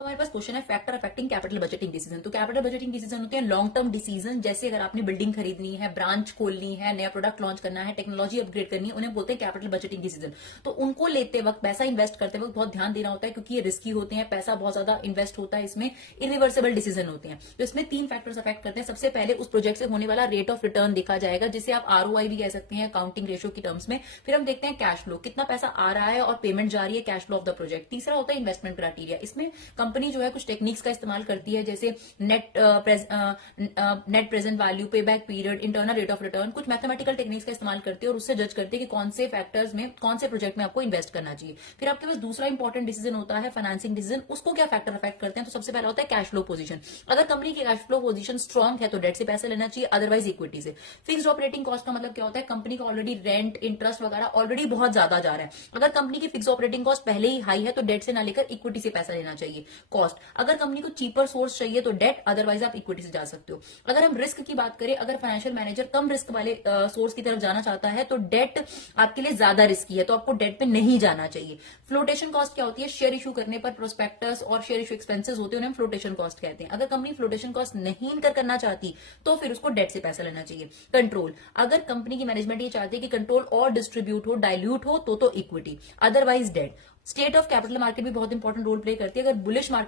हमारे पास क्वेश्चन है factor affecting capital budgeting decision. तो कैपिटल बजटिंग डिसीजन होते हैं लॉन्ग टर्म डिसीजन, जैसे अगर आपने बिल्डिंग खरीदनी है, ब्रांच खोलनी है, नया प्रोडक्ट लॉन्च करना है, टेक्नोलॉजी अपग्रेड करनी है, उन्हें बोलते हैं कैपिटल बजटिंग डिसीजन। तो उनको लेते वक्त, पैसा इन्वेस्ट करते वक्त बहुत ध्यान देना होता है, क्योंकि ये रिस्की होते हैं, पैसा बहुत ज्यादा इन्वेस्ट होता है इसमें, इरिवर्सिबल डिसीजन होते हैं। तो इसमें तीन फैक्टर्स अफेक्ट करते हैं। सबसे पहले उस प्रोजेक्ट से होने वाला रेट ऑफ रिटर्न देखा जाएगा, जिसे आप आरओआई भी कह सकते हैं अकाउंटिंग रेशियो की टर्म्स में। फिर हम देखते हैं कैश फ्लो, कितना पैसा आ रहा है और पेमेंट जा रही है, cash flow of the project. तीसरा होता है इन्वेस्टमेंट क्राइटेरिया। इसमें कंपनी जो है कुछ टेक्निक्स का इस्तेमाल करती है, जैसे नेट प्रेजेंट वैल्यू, पे back period, internal rate of return, कुछ मैथमेटिकल टेक्निक्स का इस्तेमाल करती है और उससे जज करती है कि कौन से फैक्टर्स में, कौन से प्रोजेक्ट में आपको इन्वेस्ट करना चाहिए। फिर आपके पास दूसरा इंपॉर्टेंट डिसीजन होता है फाइनेंसिंग डिसीजन। उसको क्या फैक्टर अफेक्ट करते हैं? तो सबसे पहला होता है कैश फ्लो पोजीशन। अगर कंपनी की कैश फ्लो पोजीशन स्ट्रांग है तो डेट से पैसे लेना चाहिए, अदरवाइज इक्विटी से। फिक्स्ड ऑपरेटिंग कॉस्ट का मतलब क्या होता है? कंपनी का ऑलरेडी रेंट, इंटरेस्ट वगैरह ऑलरेडी बहुत ज्यादा जा रहा है। अगर कंपनी की फिक्स ऑपरेटिंग कॉस्ट पहले ही हाई है तो डेट से ना लेकर इक्विटी से पैसा लेना चाहिए। कॉस्ट, अगर कंपनी को चीपर सोर्स चाहिए तो डेट, अदरवाइज आप इक्विटी से जा सकते हो। अगर हम रिस्क की बात करें, अगर फाइनेंशियल मैनेजर कम रिस्क वाले सोर्स की तरफ जाना चाहता है तो डेट आपके लिए ज्यादा रिस्की है, तो आपको डेट पे नहीं जाना चाहिए। फ्लोटेशन कॉस्ट क्या होती है? शेयर इशू करने पर प्रोस्पेक्टस और शेयर इशू एक्सपेंसेस होते हैं, उन्हें हम फ्लोटेशन कॉस्ट कहते हैं। अगर कंपनी फ्लोटेशन कॉस्ट नहीं इनकर करना चाहती तो फिर उसको डेट से पैसा लेना चाहिए। कंट्रोल, अगर कंपनी की मैनेजमेंट ये चाहती है कि कंट्रोल और डिस्ट्रीब्यूट हो, डाइल्यूट हो, तो equity, otherwise debt. State of capital market भी बहुत इंपॉर्टेंट रोल प्ले करती है। अगर बुलिश मार्केट